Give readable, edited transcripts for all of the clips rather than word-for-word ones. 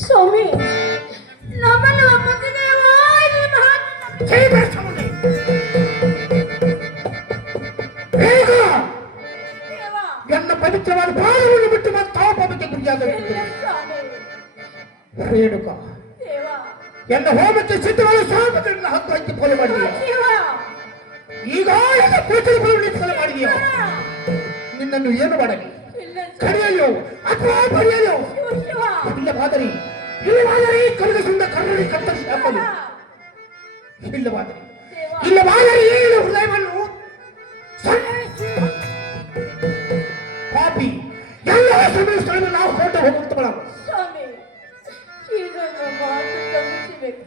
ಸ್ವಾಮಿ ನಮ್ಮನ್ನು ಮಗನೇವಾ ಎನ್ನ ಪವಿತ್ರವಾದ ಬಾಳವನ್ನು ಬಿಟ್ಟು ಮತ್ತೆ ತಾಪಕ್ಕೆ ಗುರಿಯಾದ ರೇಣುಕ ಎನ್ನ ಹೋಮಕ್ಕೆ ಸಿದ್ಧವಾದ ಸಾಮಗ್ರಿಯನ್ನು ಹತ್ತು ಹಂಚಿ ಕೊಲೆ ಮಾಡಿದೀಯ. ಈಗ ಎಲ್ಲ ಕೋಚರ ಕೊಲೆ ಮಾಡಿದೀಯ. ನಿನ್ನನ್ನು ಏನು ಮಾಡಲಿ? ಕರೆಯಲು ಅಥವಾ ಬರೆಯಲು ಇಲ್ಲವಾದರೆ ಕನಗಸುಂದ ಕನ್ನಡಿ ಕತ್ತರಿಸಿ ಹಾಕಲು ಇಲ್ಲವಾದರೆ ಏನು ಹೃದಯವನ್ನು ಪಾಪಿ ಎಲ್ಲ ಸಮಯಗಳನ್ನು ನಾವು ಹೊರಟು ಹೋಗುತ್ತೇವೆ. ಸ್ವಾಮಿ ಇದನ್ನು ಮಾತು ಕ್ಷಮಿಸಬೇಕು.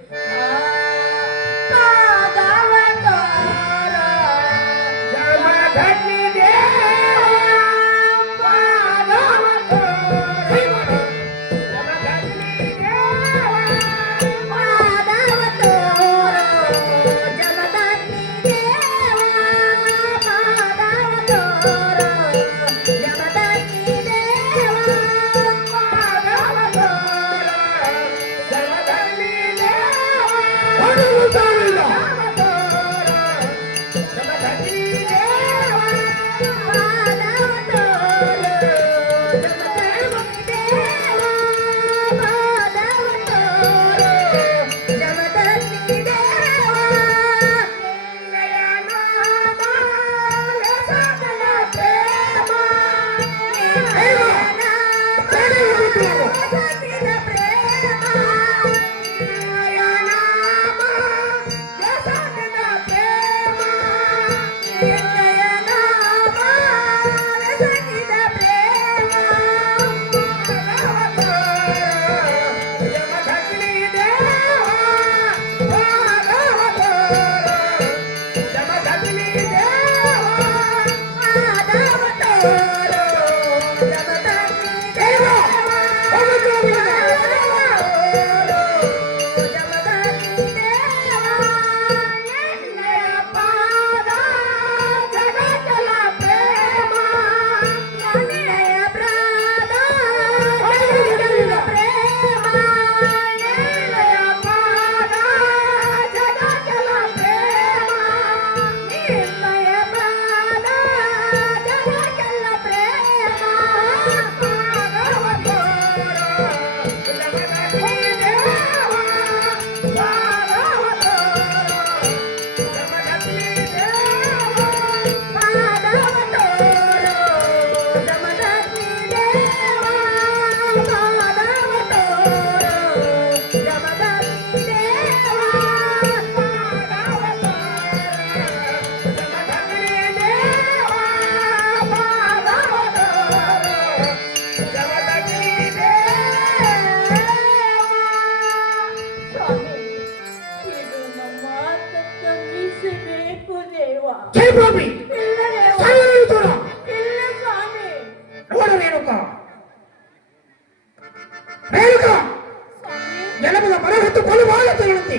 ನೆಲದ ಮರ ಹೊತ್ತು ಬಲವಾಗುತ್ತೇನಂತೆ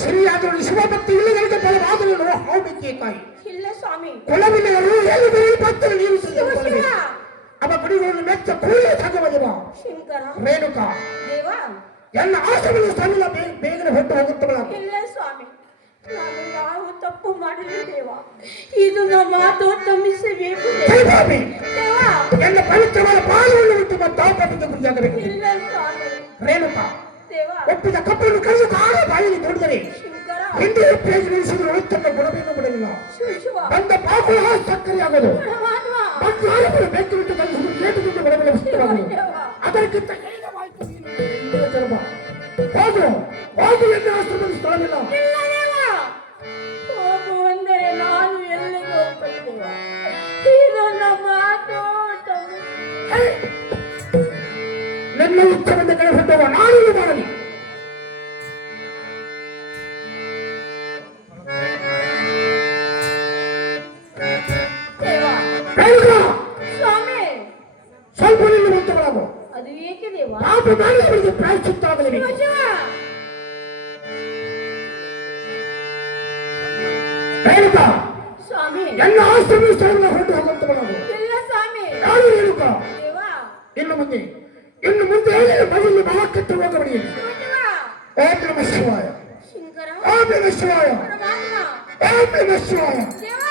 ಸರಿಯಾದರೂ ಶಿವಭಕ್ತಿ ಇಲ್ಲದಂತೆ ಬಲವಾದರೂ ಹೋಗಬೇಕೇ ಕಾಯಿ ಇಲ್ಲ ಸ್ವಾಮಿ ಕೊಲವಿಲ್ಲರು ಎಲ್ಲಿ ಬರೀ ಭಕ್ತರು ನೀವು ಅವ ಗುಡಿಗಳನ್ನು ಮೆಚ್ಚ ಕೂಡಲೇ ಸಾಗವದೇವ ಶಂಕರ ರೇಣುಕ ದೇವ ಎಲ್ಲ ಆಸೆಗಳು ಸ್ಥಾನಿಲ್ಲ ಬೇಗನೆ ಹೊಟ್ಟು ಹೋಗುತ್ತವಳ ಇಲ್ಲ ಸ್ವಾಮಿ ನಾನು ಯಾವ ತಪ್ಪು ಮಾಡಿದೆ ದೇವ ಇದು ನಮ್ಮ ಮಾತು ತಮ್ಮಿಸಬೇಕು ದೇವ ಎಲ್ಲ ಪವಿತ್ರವಾದ ಬಾಳವನ್ನು ಬಿಟ್ಟು ತಾಪಕ್ಕೆ ಗುರಿಯಾಗಬೇಕು ಇಲ್ಲ ಸ್ವಾಮಿ ರೇಣುಕ ದೇವ ಒಪ್ಪಿದ ಕಪ್ಪನ್ನು ಕಳೆದು ಕಾಲ ಬಾಯಲ್ಲಿ ನೋಡಿದರೆ ಶಂಕರ ಹಿಂದೆ ಪ್ರಯೋಜನಿಸಿದ ಉತ್ತಮ ಗುಣವೇನು ಬಿಡಲಿಲ್ಲ ಬಂದ ಪಾಪು ಸಕ್ಕರೆಯಾಗದು ಬಂಗಾರಗಳು ಬೆಂಕಿ ಬಿಟ್ಟು ಕಲಿಸಿದ್ರು ಏಟುಕೊಂಡು ಬರಬಲ್ಲ ವಸ್ತುವಾಗದು ಅದಕ್ಕಿಂತ ಹೇಗವಾಯಿತು ಧರ್ಮ ಹೋಗು ಹೋಗು ಎಂದು ಆಶ್ರಮದ ಸ್ಥಳವಿಲ್ಲ ಹೋಗು ಅಂದರೆ ನಾನು ಎಲ್ಲಿಗೆ ಹೋಗ್ತೇವ ಇದು ನಮ್ಮ ಮಾತು ನನ್ನ ಉತ್ತಮದ ಕಡೆ ಹೊಟ್ಟವ ನಾನು ಮಾಡಲಿ ಸ್ವಾಮಿ ಸ್ವಲ್ಪ ನಿನ್ನ ಮುಕ್ತಗಳಾಗು ಅದು ಏಕೆ ದೇವ ಪಾಪ ಮಾಡಿದವರಿಗೆ ಪ್ರಾಯಶ್ಚಿತ್ತ ಆಗಲಿ ರೇಣುಕಾ ಸ್ವಾಮಿ ಎಲ್ಲ ಆಶ್ರಮ ಸ್ಥಳವನ್ನು ಹೊರಟು ಹೋಗುತ್ತವಳಾಗು ಇಲ್ಲ ಸ್ವಾಮಿ ಯಾರು ರೇಣುಕಾ ದೇವ ಇನ್ನು ಮುಂದೆ ಇನ್ನು ಮುಂದೆ ಹೇಳಿದ ಮನೆಯಲ್ಲಿ ಬಹಳ ಕೆಟ್ಟು ಹೋಗಬಡಿ. ಶಿವಶಿವ ಓಂ ನಮಃ ಶಿವಾಯ. ಶಂಕರ ಓಂ ನಮಃ ಶಿವಾಯ. ಪರಮಾತ್ಮ ಓಂ ನಮಃ ಶಿವಾಯ. ದೇವ